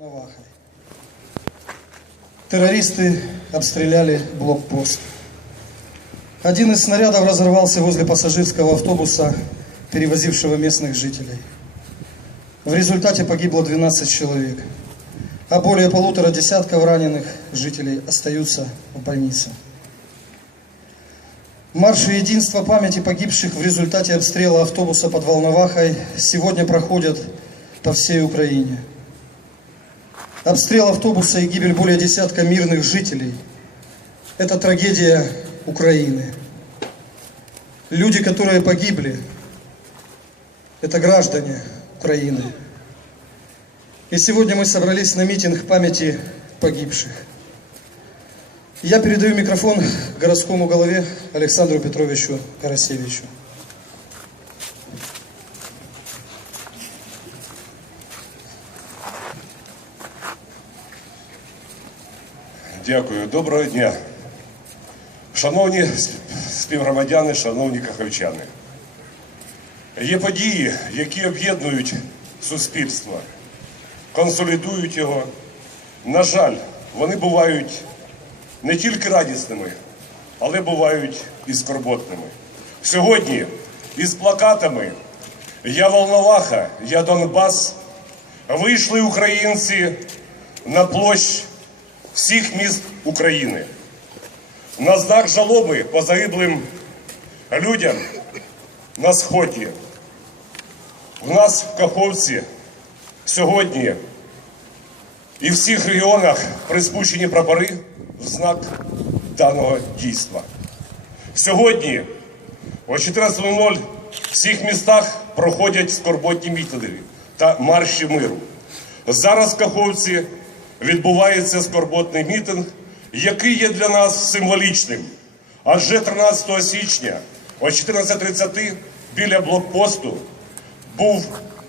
Навахой. Террористы обстреляли блокпост. Один из снарядов разорвался возле пассажирского автобуса, перевозившего местных жителей. В результате погибло 12 человек, а более полутора десятков раненых жителей остаются в больнице. Марши единства памяти погибших в результате обстрела автобуса под Волновахой сегодня проходят по всей Украине. Обстрел автобуса и гибель более десятка мирных жителей – это трагедия Украины. Люди, которые погибли, это граждане Украины. И сегодня мы собрались на митинг памяти погибших. Я передаю микрофон городскому голове Александру Петровичу Карасевичу. Дякую, доброго дня. Шановні співгромадяни, шановні каховчани. Є події, які об'єднують суспільство, консолідують його. На жаль, вони бувають не тільки радісними, але бувають і скорботними. Сьогодні із плакатами Я Волноваха, я Донбас вийшли українці на площ всіх міст України. На знак жалоби по загиблим людям на сході. У нас в Каховці сьогодні і в всіх регіонах приспущені прапори в знак даного дійства. Сьогодні о 14.00 в всіх містах проходять скорботні мітинги та марші миру. Зараз в Каховці відбувається скорботний мітинг, який є для нас символічним. Адже 13 січня о 14.30 біля блокпосту був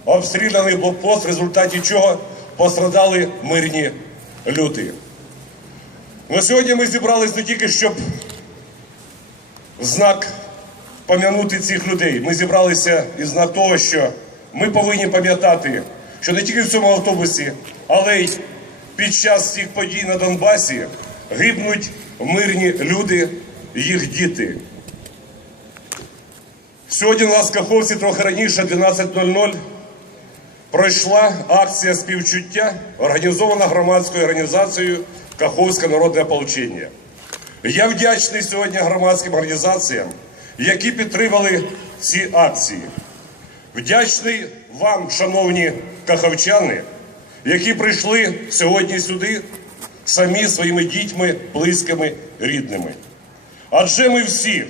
обстріляний блокпост, в результаті чого пострадали мирні люди. На сьогодні ми зібрались не тільки, щоб знак пом'янути цих людей. Ми зібралися і знак того, що ми повинні пам'ятати, що не тільки в цьому автобусі, але й під час цих подій на Донбасі гибнуть мирні люди, їх діти. Сьогодні у нас Каховці трохи раніше, 12.00, пройшла акція співчуття, організована громадською організацією Каховське народне ополчення. Я вдячний сьогодні громадським організаціям, які підтримали ці акції. Вдячний вам, шановні каховчани, які прийшли сьогодні сюди самі своїми дітьми, близькими, рідними. Адже ми всі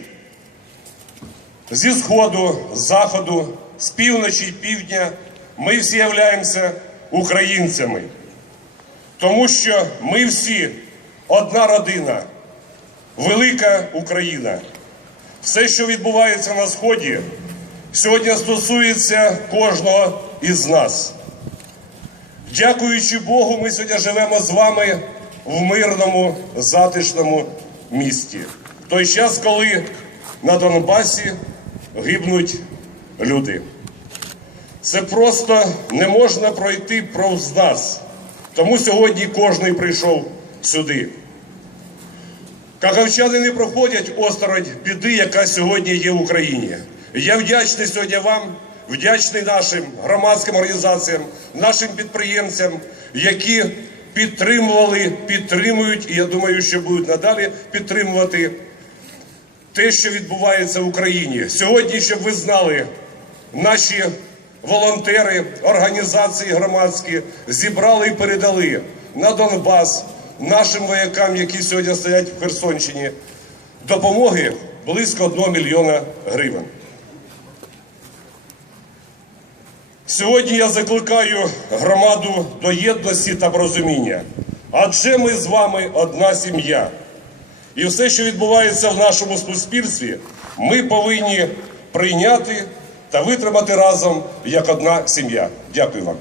зі сходу, з заходу, з півночі й півдня, ми всі являємося українцями. Тому що ми всі одна родина, велика Україна. Все, що відбувається на Сході, сьогодні стосується кожного із нас. Дякуючи Богу, ми сьогодні живемо з вами в мирному, затишному місті. В той час, коли на Донбасі гибнуть люди. Це просто не можна пройти повз нас. Тому сьогодні кожен прийшов сюди. Каховчани не проходять осторонь біди, яка сьогодні є в Україні. Я вдячний сьогодні вам, вдячний нашим громадським організаціям, нашим підприємцям, які підтримували, підтримують, і я думаю, що будуть надалі підтримувати те, що відбувається в Україні. Сьогодні, щоб ви знали, наші волонтери, організації громадські зібрали і передали на Донбас нашим воякам, які сьогодні стоять в Херсонщині, допомоги близько 1 мільйона гривень. Сьогодні я закликаю громаду до єдності та порозуміння, адже ми з вами одна сім'я. І все, що відбувається в нашому суспільстві, ми повинні прийняти та витримати разом як одна сім'я. Дякую вам.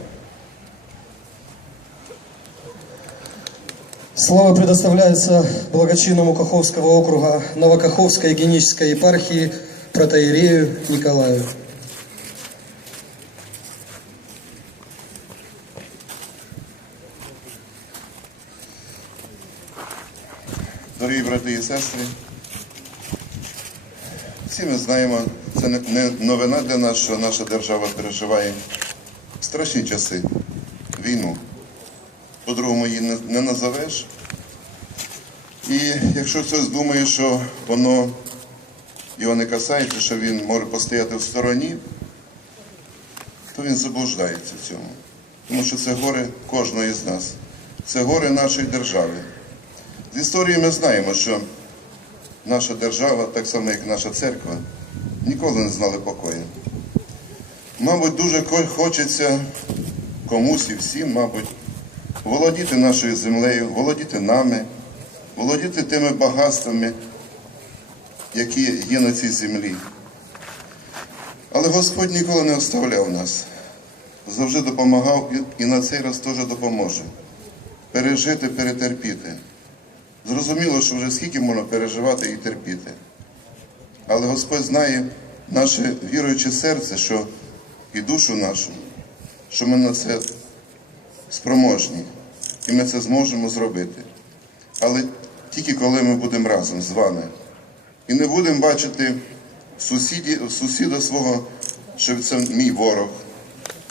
Слово предоставляется благочинному Каховского округа Новокаховской генической епархии протоиерею Николаю. І сестри, всі ми знаємо, це не- новина для нас, що наша держава переживає страшні часи, війну. По-другому її не, назовеш. І якщо хтось думає, що воно його не касається, що він може постояти в стороні, то він заблуждається в цьому. Тому що це горе кожного з нас. Це горе нашої держави. З історії ми знаємо, що наша держава, так само як наша церква, ніколи не знали покою. Мабуть, дуже хочеться комусь і всім, мабуть, володіти нашою землею, володіти нами, володіти тими багатствами, які є на цій землі. Але Господь ніколи не оставляв нас, завжди допомагав і- на цей раз теж допоможе. Пережити, перетерпіти. Зрозуміло, що вже скільки можна переживати і терпіти. Але Господь знає наше віруюче серце, що і душу нашу, що ми на це спроможні, і ми це зможемо зробити. Але тільки коли ми будемо разом з вами. І не будемо бачити сусіді, сусіда свого, що це мій ворог,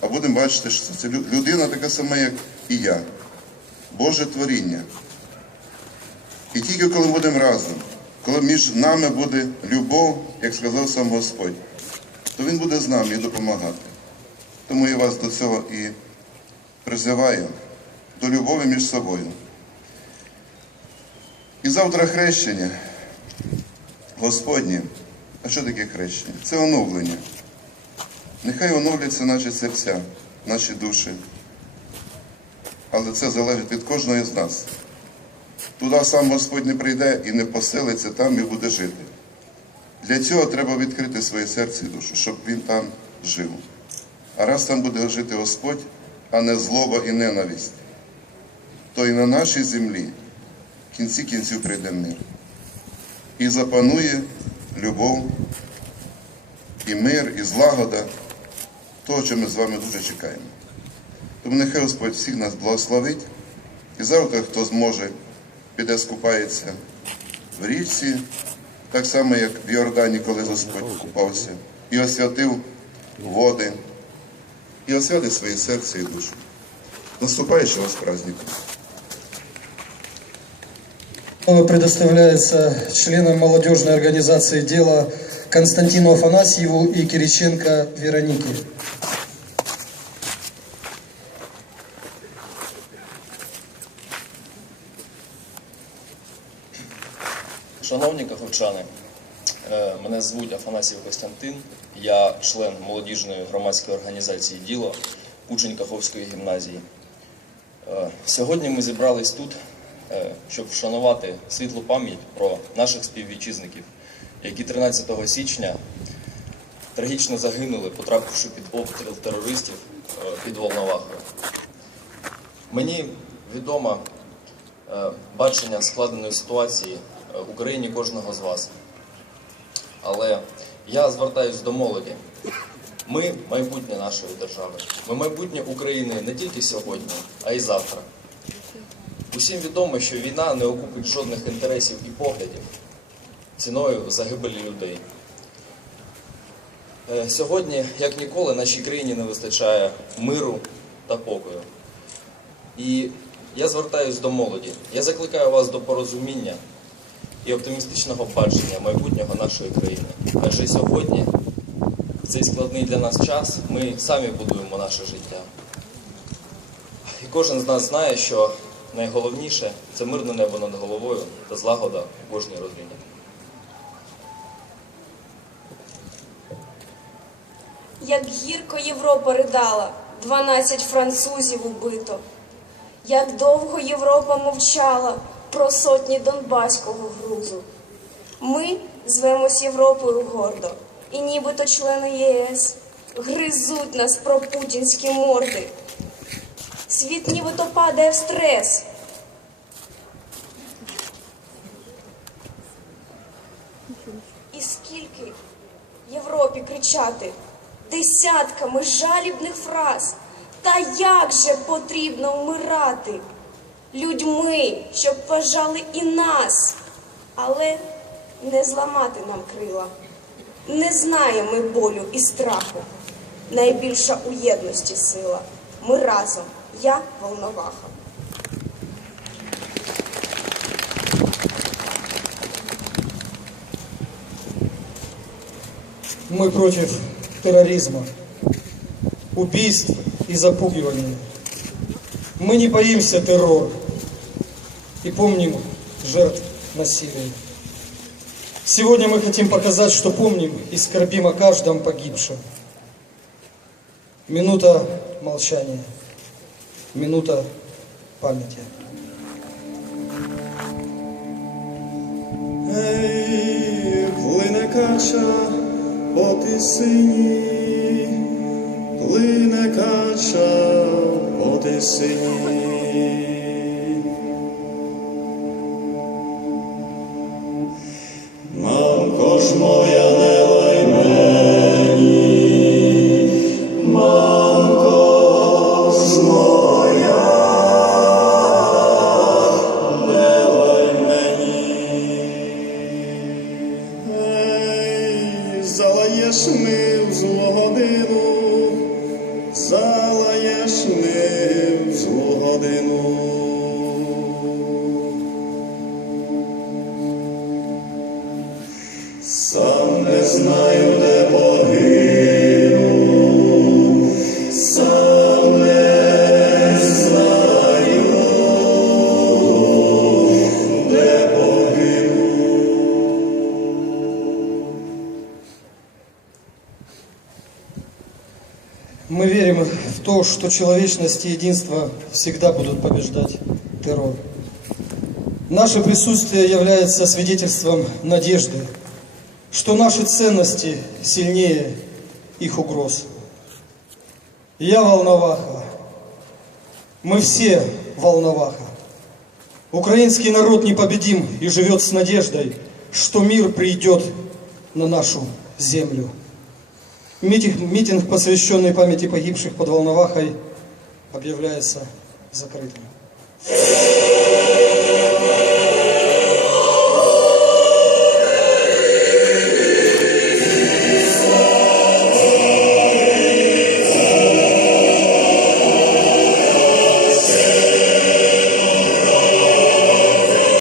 а будемо бачити, що це людина така сама, як і я. Боже творіння. І тільки коли будемо разом, коли між нами буде любов, як сказав сам Господь, то Він буде з нами і допомагати. Тому я вас до цього і призиваю, до любові між собою. І завтра хрещення Господнє. А що таке хрещення? Це оновлення. Нехай оновляться наші серця, наші душі. Але це залежить від кожного з нас. Туди сам Господь не прийде і не поселиться там і буде жити. Для цього треба відкрити своє серце і душу, щоб він там жив. А раз там буде жити Господь, а не злоба і ненависть, то і на нашій землі в кінці кінців прийде мир. І запанує любов, і мир, і злагода, того, що ми з вами дуже чекаємо. Тому нехай Господь всіх нас благословить. І завтра, хто зможе, піде скупається в річці, так само, як в Йордані, коли Господь купався, і освятив води, і освятить своє серце і душу. Наступаючого вас праздником. Слово предоставляется членам молодежной организации «Дело» Константину Афанасьеву и Кириченко Веронике. Шановні каховчани, е, мене звуть Афанасів Костянтин, я член молодіжної громадської організації Діло, учень Каховської гімназії. Е, Сьогодні ми зібрались тут, е, щоб вшанувати світлу пам'ять про наших співвітчизників, які 13 січня трагічно загинули, потрапивши під обстріл терористів під Волновахою. Мені відомо бачення складеної ситуації Україні кожного з вас. Але я звертаюся до молоді. Ми майбутнє нашої держави. Ми майбутнє України не тільки сьогодні, а й завтра. Усім відомо, що війна не окупить жодних інтересів і поглядів ціною загибелі людей. Е, Сьогодні, як ніколи, нашій країні не вистачає миру та покою. І я звертаюсь до молоді. Я закликаю вас до порозуміння і оптимістичного бачення майбутнього нашої країни. Адже сьогодні, в цей складний для нас час, ми самі будуємо наше життя. І кожен з нас знає, що найголовніше це мирне небо над головою та злагода у кожній родині. Як гірко Європа ридала, дванадцять французів убито. Як довго Європа мовчала про сотні донбаського грузу. Ми звемось Європою гордо, і нібито члени ЄС гризуть нас про путінські морди. Світ нібито падає в стрес. І скільки Європі кричати десятками жалібних фраз. Та як же потрібно вмирати людьми, щоб вважали і нас Але не зламати нам крила. Не знаємо ми болю і страху. Найбільша у єдності сила. Ми разом, я волноваха. Мы против терроризма, убийств и запугивания. Мы не боимся террора и помним жертв насилия. Сегодня мы хотим показать, что помним и скорбим о каждом погибшем. Минута молчания, минута памяти. Ей, плине кача по тисині, плине кача по Сам не знаю, де погину, сам не знаю, де погину. Мы верим в то, что человечность и единство всегда будут побеждать террор. Наше присутствие является свидетельством надежды, что наши ценности сильнее их угроз. Я волноваха. Мы все волноваха. Украинский народ непобедим и живет с надеждой, что мир придет на нашу землю. Митинг, митинг, посвященный памяти погибших под Волновахой, объявляется закрытым.